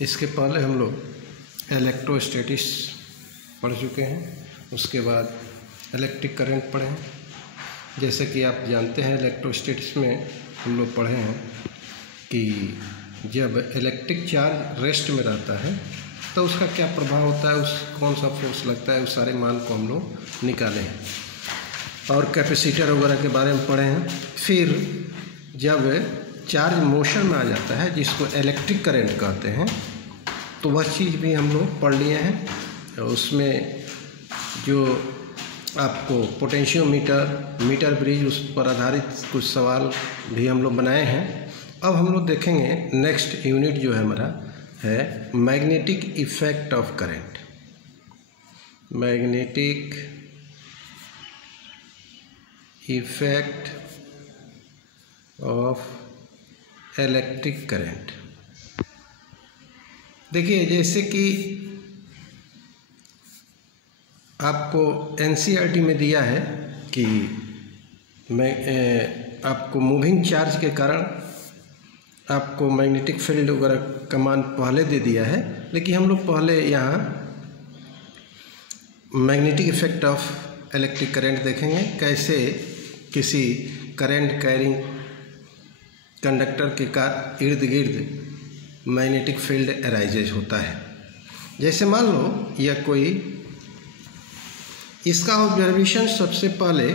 इसके पहले हम लोग इलेक्ट्रोस्टैटिक्स पढ़ चुके हैं, उसके बाद इलेक्ट्रिक करंट पढ़े हैं। जैसे कि आप जानते हैं इलेक्ट्रोस्टैटिक्स में हम लोग पढ़े हैं कि जब इलेक्ट्रिक चार्ज रेस्ट में रहता है तो उसका क्या प्रभाव होता है, उस कौन सा फोर्स लगता है, उस सारे मान को हम लोग निकाले हैं और कैपेसिटर वगैरह के बारे में पढ़े हैं। फिर जब चार्ज मोशन में आ जाता है जिसको इलेक्ट्रिक करंट कहते हैं, तो वह चीज़ भी हम लोग पढ़ लिए हैं। उसमें जो आपको पोटेंशियोमीटर, मीटर ब्रिज, उस पर आधारित कुछ सवाल भी हम लोग बनाए हैं। अब हम लोग देखेंगे नेक्स्ट यूनिट जो है हमारा है magnetic effect of current. Magnetic effect of electric current. देखिए, जैसे कि आपको एनसीईआरटी में दिया है कि आपको मूविंग चार्ज के कारण आपको मैग्नेटिक फील्ड वगैरह का मान पहले दे दिया है, लेकिन हम लोग पहले यहाँ magnetic effect of electric current देखेंगे। कैसे किसी करंट कैरिंग कंडक्टर के इर्द गिर्द मैग्नेटिक फील्ड अराइजेज होता है। जैसे मान लो यह कोई, इसका ऑब्जर्वेशन सबसे पहले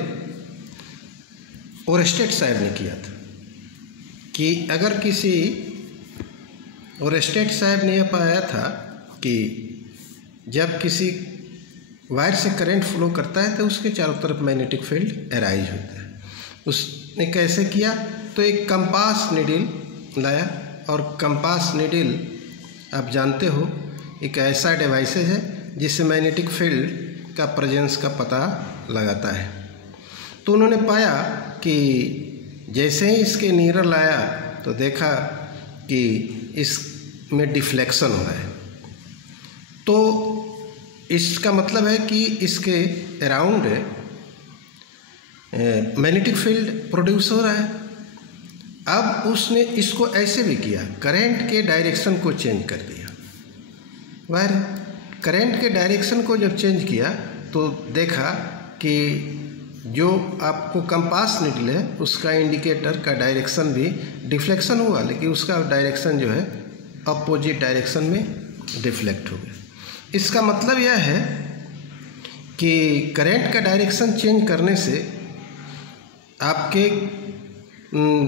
ओरस्टेड साहब ने किया था कि अगर किसी ओरस्टेड साहब ने यह पाया था कि जब किसी वायर से करंट फ्लो करता है तो उसके चारों तरफ मैग्नेटिक फील्ड अराइज होता है। उसने कैसे किया, तो एक कंपास नीडल लाया, और कंपास नीडल आप जानते हो एक ऐसा डिवाइस है जिससे मैग्नेटिक फील्ड का प्रेजेंस का पता लगाता है। तो उन्होंने पाया कि जैसे ही इसके नियर लाया तो देखा कि इसमें डिफ्लेक्शन हो रहा है। तो इसका मतलब है कि इसके अराउंड मैग्नेटिक फील्ड प्रोड्यूस हो रहा है। अब उसने इसको ऐसे भी किया, करंट के डायरेक्शन को चेंज कर दिया। वायर करंट के डायरेक्शन को जब चेंज किया तो देखा कि जो आपको कंपास निकले उसका इंडिकेटर का डायरेक्शन भी डिफ्लेक्शन हुआ, लेकिन उसका डायरेक्शन जो है अपोजिट डायरेक्शन में डिफ्लेक्ट हो गया। इसका मतलब यह है कि करंट का डायरेक्शन चेंज करने से आपके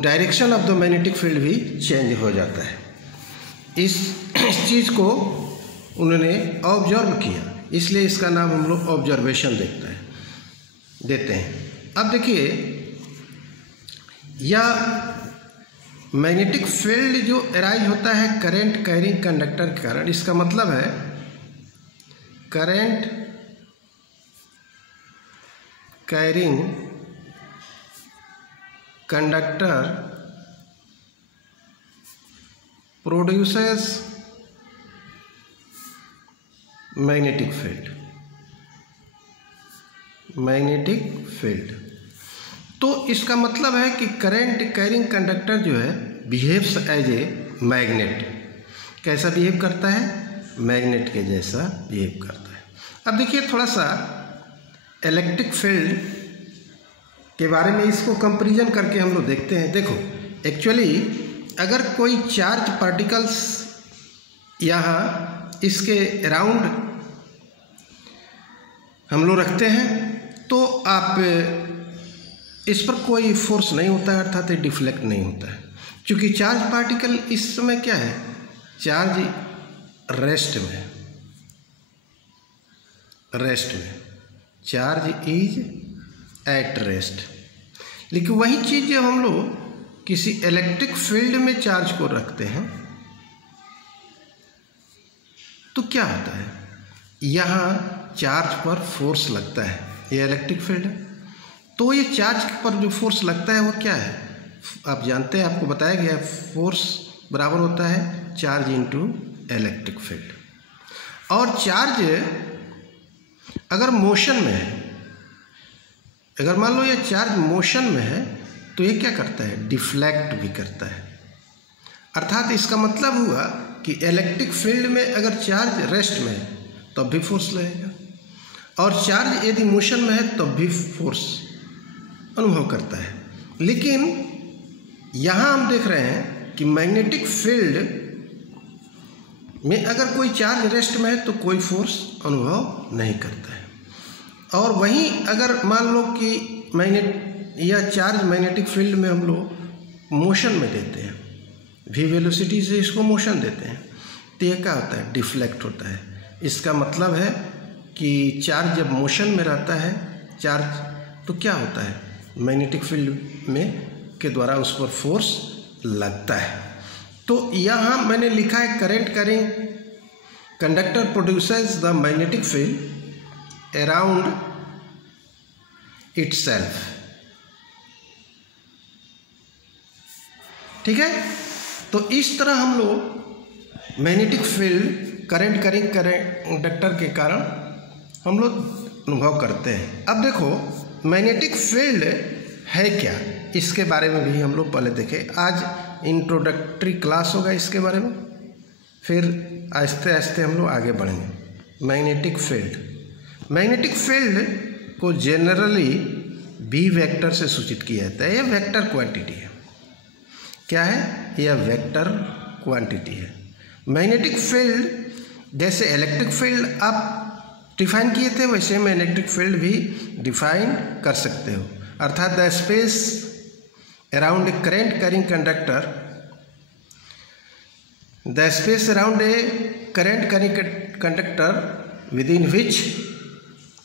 direction of the magnetic field भी चेंज हो जाता है। इस चीज़ को उन्होंने ऑब्जर्व किया, इसलिए इसका नाम हम लोग ऑब्जर्वेशन देते हैं। अब देखिए, यह मैग्नेटिक फील्ड जो अराइज होता है करंट कैरिंग कंडक्टर के कारण, इसका मतलब है current carrying conductor produces magnetic field. तो इसका मतलब है कि करंट कैरिंग कंडक्टर जो है बिहेव्स एज ए मैग्नेट। कैसा बिहेव करता है, मैग्नेट के जैसा बिहेव करता है। अब देखिए, थोड़ा सा इलेक्ट्रिक फील्ड के बारे में इसको कंपैरिजन करके हम लोग देखते हैं। देखो, एक्चुअली अगर कोई चार्ज पार्टिकल्स यहाँ इसके अराउंड हम लोग रखते हैं तो आप इस पर कोई फोर्स नहीं होता है, अर्थात डिफ्लेक्ट नहीं होता है। क्योंकि चार्ज पार्टिकल इस समय क्या है, चार्ज रेस्ट में चार्ज इज एट रेस्ट। लेकिन वही चीज़ जब हम लोग किसी इलेक्ट्रिक फील्ड में चार्ज को रखते हैं तो क्या होता है, यहाँ चार्ज पर फोर्स लगता है, ये इलेक्ट्रिक फील्ड है। तो ये चार्ज पर जो फोर्स लगता है वो क्या है, आप जानते हैं, आपको बताया गया है, फोर्स बराबर होता है चार्ज इनटू इलेक्ट्रिक फील्ड। और चार्ज अगर मोशन में है, अगर मान लो ये चार्ज मोशन में है तो ये क्या करता है, डिफ्लेक्ट भी करता है। अर्थात इसका मतलब हुआ कि इलेक्ट्रिक फील्ड में अगर चार्ज रेस्ट में है तब भी फोर्स लगेगा, और चार्ज यदि मोशन में है तब भी फोर्स अनुभव करता है। लेकिन यहाँ हम देख रहे हैं कि मैग्नेटिक फील्ड में अगर कोई चार्ज रेस्ट में है तो कोई फोर्स अनुभव नहीं करता है, और वहीं अगर मान लो कि मैग्नेट या चार्ज मैग्नेटिक फील्ड में हम लोग मोशन में देते हैं, v वेलोसिटी से इसको मोशन देते हैं, तो ये क्या होता है, डिफ्लेक्ट होता है। इसका मतलब है कि चार्ज जब मोशन में रहता है चार्ज, तो क्या होता है, मैग्नेटिक फील्ड में के द्वारा उस पर फोर्स लगता है। तो यहाँ मैंने लिखा है current carrying conductor produces the magnetic field around itself. ठीक है, तो इस तरह हम लोग magnetic field current carrying conductor के कारण हम लोग अनुभव करते हैं। अब देखो मैग्नेटिक फील्ड है क्या, इसके बारे में भी हम लोग पहले देखें। आज इंट्रोडक्टरी क्लास होगा इसके बारे में, फिर आहिस्ते आहिस्ते हम लोग आगे बढ़ेंगे। मैग्नेटिक फील्ड को जनरली बी वेक्टर से सूचित किया जाता है। यह वेक्टर क्वांटिटी है। क्या है, यह वेक्टर क्वांटिटी है। मैग्नेटिक फील्ड जैसे इलेक्ट्रिक फील्ड आप डिफाइन किए थे, वैसे मैग्नेटिक फील्ड भी डिफाइन कर सकते हो। अर्थात the space around a current carrying conductor, the space around a current carrying conductor with in which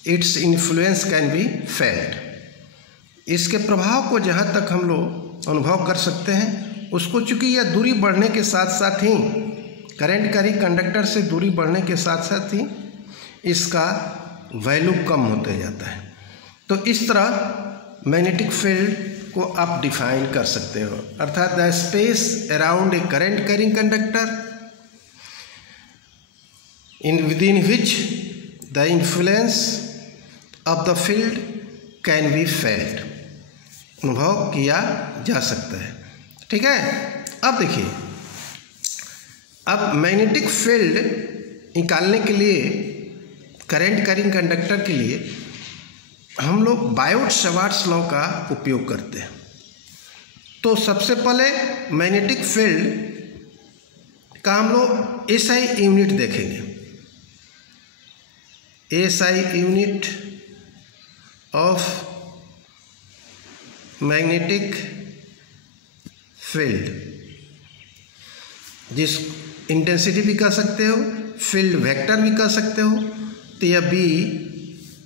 its influence can be felt. इसके प्रभाव को जहाँ तक हम लोग अनुभव कर सकते हैं उसको, चूँकि यह दूरी बढ़ने के साथ साथ ही, करंट कैरिंग कंडक्टर से दूरी बढ़ने के साथ साथ ही इसका वैल्यू कम होते जाता है। तो इस तरह मैग्नेटिक फील्ड को आप डिफाइन कर सकते हो। अर्थात the space around a current carrying conductor with in which the influence of the field can be felt, अनुभव किया जा सकता है। ठीक है, अब देखिए, अब मैग्नेटिक फील्ड निकालने के लिए, करंट कैरिंग कंडक्टर के लिए हम लोग बायोट-सवार्ट्स लॉ का उपयोग करते हैं। तो सबसे पहले मैग्नेटिक फील्ड का हम लोग एसआई यूनिट देखेंगे। SI unit of magnetic field, जिस इंटेंसिटी भी कह सकते हो, फील्ड वेक्टर भी कह सकते हो। तो यह बी,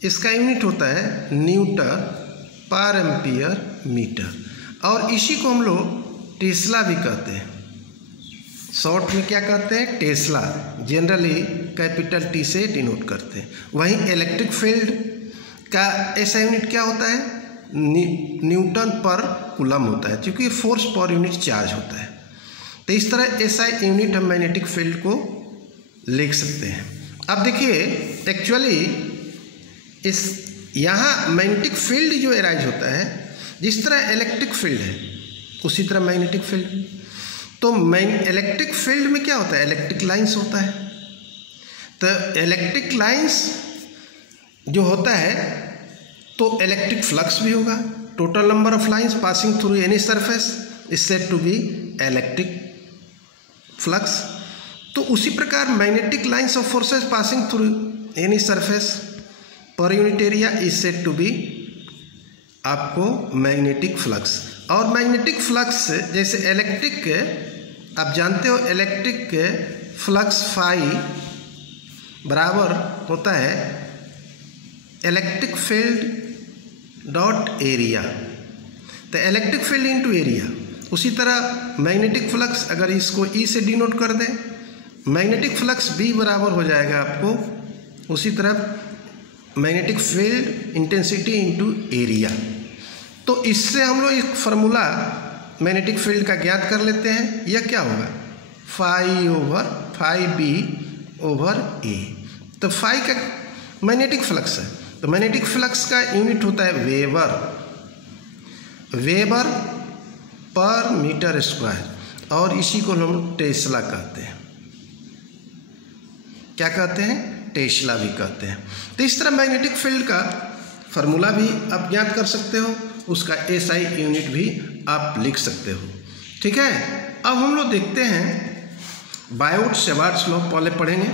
इसका यूनिट होता है न्यूटन पर एम्पियर मीटर, और इसी को हम लोग टेस्ला भी कहते हैं। शॉर्ट में क्या कहते हैं, टेस्ला, जनरली कैपिटल टी से डिनोट करते हैं। वहीं इलेक्ट्रिक फील्ड का ऐसा यूनिट क्या होता है, न्यूटन पर कूलम होता है, क्योंकि फोर्स पर यूनिट चार्ज होता है। तो इस तरह ऐसा यूनिट हम मैग्नेटिक फील्ड को लिख सकते हैं। अब देखिए, एक्चुअली इस यहाँ मैग्नेटिक फील्ड जो एराइज होता है, जिस तरह इलेक्ट्रिक फील्ड है उसी तरह मैग्नेटिक फील्ड। तो इलेक्ट्रिक फील्ड में क्या होता है, इलेक्ट्रिक लाइंस होता है। तो इलेक्ट्रिक लाइंस जो होता है तो इलेक्ट्रिक फ्लक्स भी होगा। Total number of lines passing through any surface is said to be electric flux. तो उसी प्रकार magnetic lines of forces passing through any surface per unit area is said to be आपको magnetic flux. और magnetic flux जैसे electric के, आप जानते हो इलेक्ट्रिक के फ्लक्स फाई बराबर होता है इलेक्ट्रिक फील्ड डॉट एरिया। तो इलेक्ट्रिक फील्ड इंटू एरिया। उसी तरह मैग्नेटिक फ्लक्स, अगर इसको ई से डिनोट कर दें, मैग्नेटिक फ्लक्स बी बराबर हो जाएगा आपको उसी तरह magnetic field intensity into area. तो इससे हम लोग एक फार्मूला मैग्नेटिक फील्ड का ज्ञात कर लेते हैं। यह क्या होगा, phi over phi B over A. तो फाई का मैग्नेटिक फ्लक्स है, तो मैग्नेटिक फ्लक्स का यूनिट होता है weber, weber per meter square. और इसी को हम टेस्ला कहते हैं। क्या कहते हैं? टेस्ला भी कहते हैं। तो इस तरह मैग्नेटिक फील्ड का फार्मूला भी आप ज्ञात कर सकते हो, उसका एसआई यूनिट भी आप लिख सकते हो। ठीक है, अब हम लोग देखते हैं बायोट-सेवार्ट्स लॉ पहले पढ़ेंगे,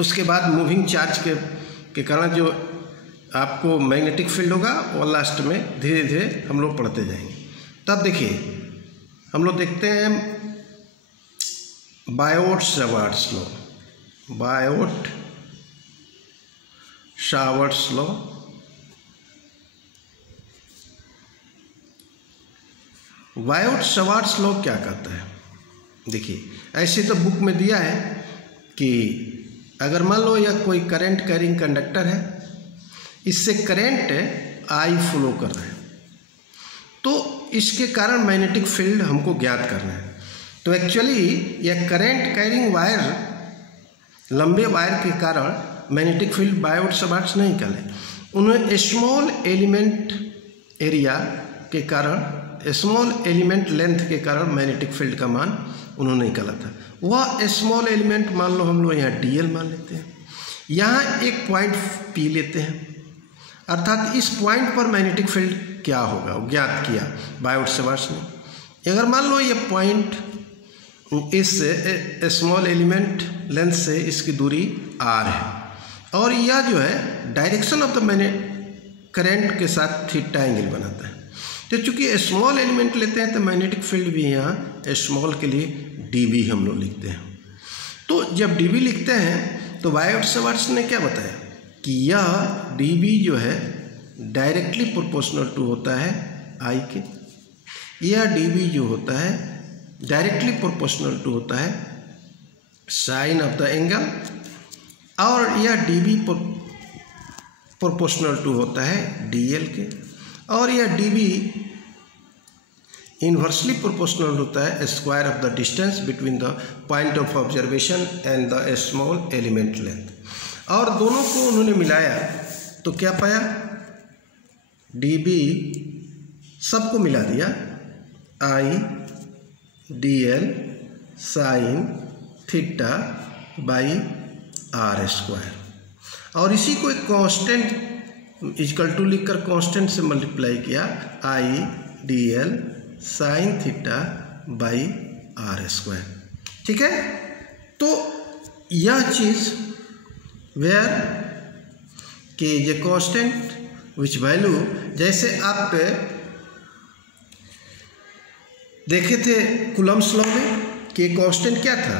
उसके बाद मूविंग चार्ज के कारण जो आपको मैग्नेटिक फील्ड होगा वो लास्ट में धीरे धीरे हम लोग पढ़ते जाएंगे। तब देखिए हम लोग देखते हैं Biot Savart's law. Biot Savart's law Biot Savart's law क्या कहता है? देखिए ऐसे तो बुक में दिया है कि अगर मान लो यह कोई करंट कैरिंग कंडक्टर है, इससे करंट आई फ्लो कर रहा है, तो इसके कारण मैग्नेटिक फील्ड हमको ज्ञात करना है। तो एक्चुअली यह करंट कैरिंग वायर, लंबे वायर के कारण मैग्नेटिक फील्ड बायोट-सावर्ट्स नहीं निकाले, उन्हें स्मॉल एलिमेंट एरिया के कारण, स्मॉल एलिमेंट लेंथ के कारण मैग्नेटिक फील्ड का मान उन्होंने निकाला था। वह स्मॉल एलिमेंट मान लो हम लोग यहाँ डीएल मान लेते हैं, यहाँ एक पॉइंट पी लेते हैं, अर्थात इस पॉइंट पर मैग्नेटिक फील्ड क्या होगा वो ज्ञात किया बायोट-सावर्ट्स ने। अगर मान लो ये पॉइंट इस स्मॉल एलिमेंट लेंथ से इसकी दूरी आर है और यह जो है डायरेक्शन ऑफ द करंट के साथ थीटा एंगल बनाता है। तो चूंकि स्मॉल एलिमेंट लेते हैं तो मैग्नेटिक फील्ड भी यहाँ स्मॉल के लिए डीबी हम लोग लिखते हैं। तो जब डीबी लिखते हैं तो बायोट-सावर्ट्स ने क्या बताया कि यह डीबी जो है डायरेक्टली प्रोपोर्शनल टू होता है आई के, यह डीबी जो होता है डायरेक्टली प्रोपोर्शनल टू होता है साइन ऑफ द एंगल, और यह डीबी प्रोपोर्शनल टू होता है डीएल के, और यह डीबी इन्वर्सली प्रोपोर्शनल होता है square of the distance between the point of observation and the small element length. और दोनों को उन्होंने मिलाया तो क्या पाया? डीबी सबको मिला दिया, I dl sine theta by r square, और इसी को एक कांस्टेंट इक्वल टू लिखकर कांस्टेंट से मल्टीप्लाई किया, I dl sine theta by r square. ठीक है, तो यह चीज़ वेयर कि ये कांस्टेंट विच वैल्यू, जैसे आप देखे थे कूलम्ब्स लॉ में कि कांस्टेंट क्या था,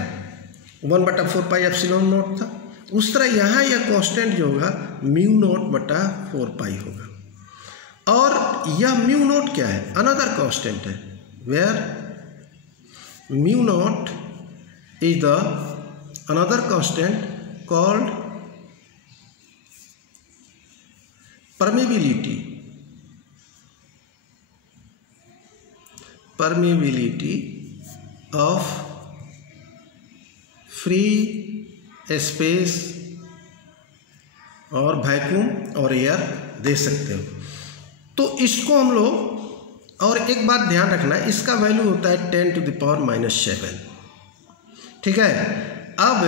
1/4 पाई एप्सिलॉन नॉट था, उस तरह यहाँ यह कांस्टेंट जो होगा म्यू नॉट बटा 4 पाई होगा। और यह म्यू नॉट क्या है? अनदर कांस्टेंट है, where mu naught is the another constant called permeability of free space और वैक्यूम और एयर दे सकते हो। तो इसको हम लोग, और एक बात ध्यान रखना, इसका वैल्यू होता है 10⁻⁷। ठीक है, अब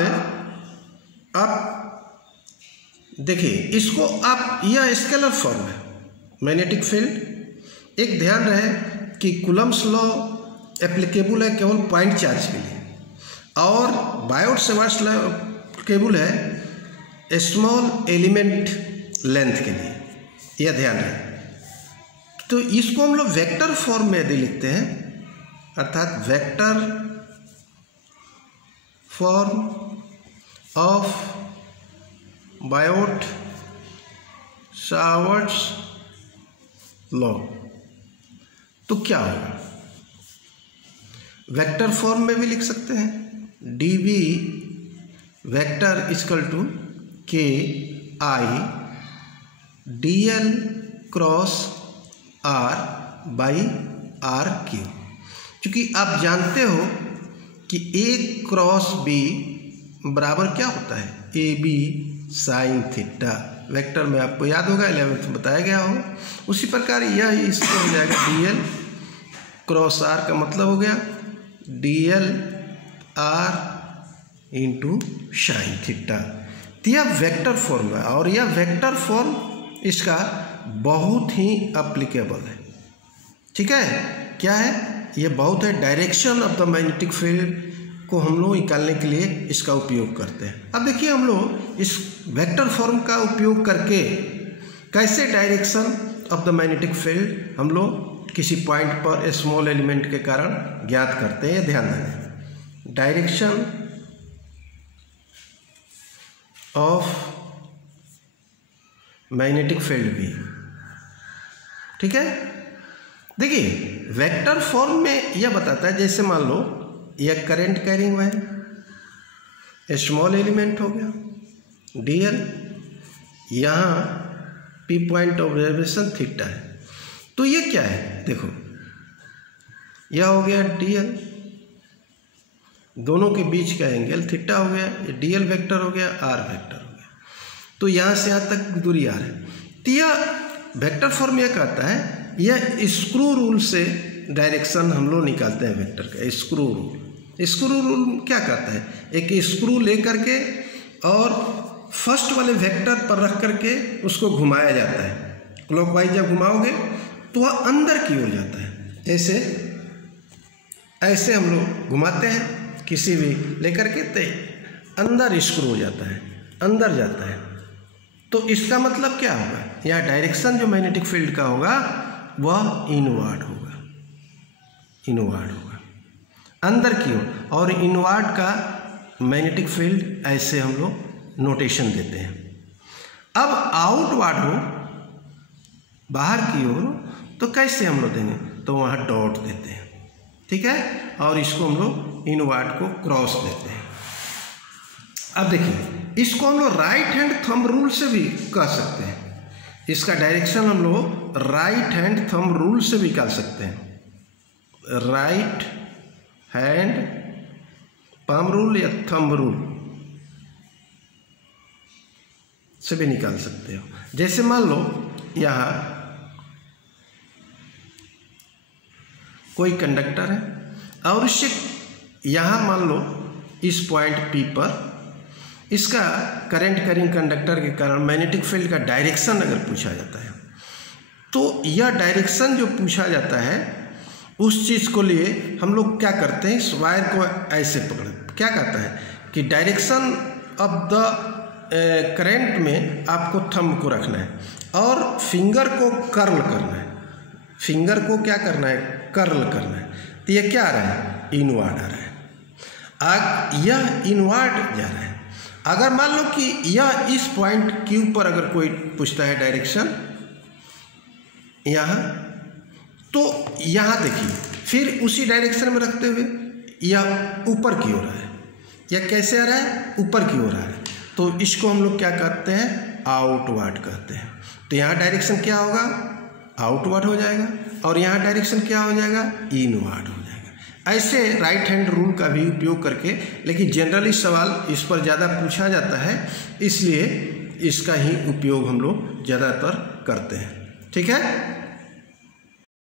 आप देखिए इसको, आप यह स्केलर फॉर्म है मैग्नेटिक फील्ड। एक ध्यान रहे कि कूलम्ब्स लॉ एप्लीकेबल है केवल पॉइंट चार्ज के लिए, और बायोट-सावर्ट्स लॉ एप्लीकेबल है स्मॉल एलिमेंट लेंथ के लिए, यह ध्यान रहे। तो इसको हम लोग वेक्टर फॉर्म में यदि लिखते हैं, अर्थात vector form of Biot-Savart's law, तो क्या होगा? वेक्टर फॉर्म में भी लिख सकते हैं, dv vector equal to k I dl cross r by r cube. क्योंकि आप जानते हो कि a क्रॉस b बराबर क्या होता है? A B sine theta. Vector में आपको याद होगा, 11th में बताया गया होगा। उसी प्रकार यह इसका हो जाएगा dl क्रॉस r का मतलब हो गया DL R into sine theta. तो यह वेक्टर फॉर्म है और यह वेक्टर फॉर्म इसका बहुत ही अप्लीकेबल है। ठीक है, क्या है ये? बहुत है। Direction of the magnetic field को हम लोग निकालने के लिए इसका उपयोग करते हैं। अब देखिए हम लोग इस वेक्टर फॉर्म का उपयोग करके कैसे direction of the magnetic field हम लोग किसी पॉइंट पर स्मॉल एलिमेंट के कारण ज्ञात करते हैं। ध्यान दें, डायरेक्शन ऑफ मैग्नेटिक फील्ड भी। ठीक है, देखिए वेक्टर फॉर्म में यह बताता है, जैसे मान लो यह current carrying wire small element हो गया DL, यहाँ P point of observation theta है। तो ये क्या है? देखो यह हो गया DL, दोनों के बीच का एंगल थीटा हो गया, ये DL वेक्टर हो गया, R वेक्टर हो गया। तो यहाँ से यहाँ तक दूरी R है। तो यह वेक्टर फॉर्म यह कहता है, यह स्क्रू रूल से डायरेक्शन हम लोग निकालते हैं वेक्टर का। स्क्रू रूल क्या कहता है? एक स्क्रू लेकर के और फर्स्ट वाले वेक्टर पर रख करके उसको घुमाया जाता है। क्लॉकवाइज जब घुमाओगे तो वह अंदर की ओर जाता है। ऐसे हम लोग घुमाते हैं किसी भी लेकर के, तो अंदर स्क्रू हो जाता है, अंदर जाता है। तो इसका मतलब क्या होगा? यहाँ डायरेक्शन जो मैग्नेटिक फील्ड का होगा वह इनवर्ड होगा, अंदर की ओर। और इनवर्ड का मैग्नेटिक फील्ड ऐसे हम लोग नोटेशन देते हैं। अब आउटवर्ड हो, बाहर की ओर, तो कैसे हम लोग देंगे? तो वहाँ डॉट देते हैं। ठीक है, और इसको हम लोग इनवर्ड को क्रॉस देते हैं। अब देखिए इसको हम लोग राइट हैंड थंब रूल से भी कह सकते हैं। इसका डायरेक्शन हम लोग राइट हैंड थंब रूल से भी निकाल सकते हैं। राइट हैंड पाम रूल या थंब रूल से भी निकाल सकते हो। जैसे मान लो यहाँ कोई कंडक्टर है और इससे यहाँ मान लो इस पॉइंट P पर इसका करंट कैरिंग कंडक्टर के कारण मैग्नेटिक फील्ड का डायरेक्शन अगर पूछा जाता है, तो यह डायरेक्शन जो पूछा जाता है उस चीज़ को लिए हम लोग क्या करते हैं? इस वायर को ऐसे पकड़े, क्या कहता है कि डायरेक्शन ऑफ द करंट में आपको थंब को रखना है और फिंगर को कर्ल करना है। फिंगर को क्या करना है? कर्ल करना है। तो ये क्या आ रहा है? इनवर्ड आ रहा है। यह इनवर्ड जा रहा है। अगर मान लो कि यह इस पॉइंट Q पर अगर कोई पूछता है डायरेक्शन यहाँ, तो यहाँ देखिए फिर उसी डायरेक्शन में रखते हुए यह ऊपर की ओर है। यह कैसे आ रहा है? ऊपर की ओर आ रहा है। तो इसको हम लोग क्या कहते हैं? आउटवर्ड कहते हैं। तो यहाँ डायरेक्शन क्या होगा? आउटवर्ड हो जाएगा, और यहाँ डायरेक्शन क्या हो जाएगा? इनवर्ड हो जाएगा। ऐसे राइट हैंड रूल का भी उपयोग करके, लेकिन जनरली सवाल इस पर ज़्यादा पूछा जाता है, इसलिए इसका ही उपयोग हम लोग ज़्यादातर करते हैं। ठीक है।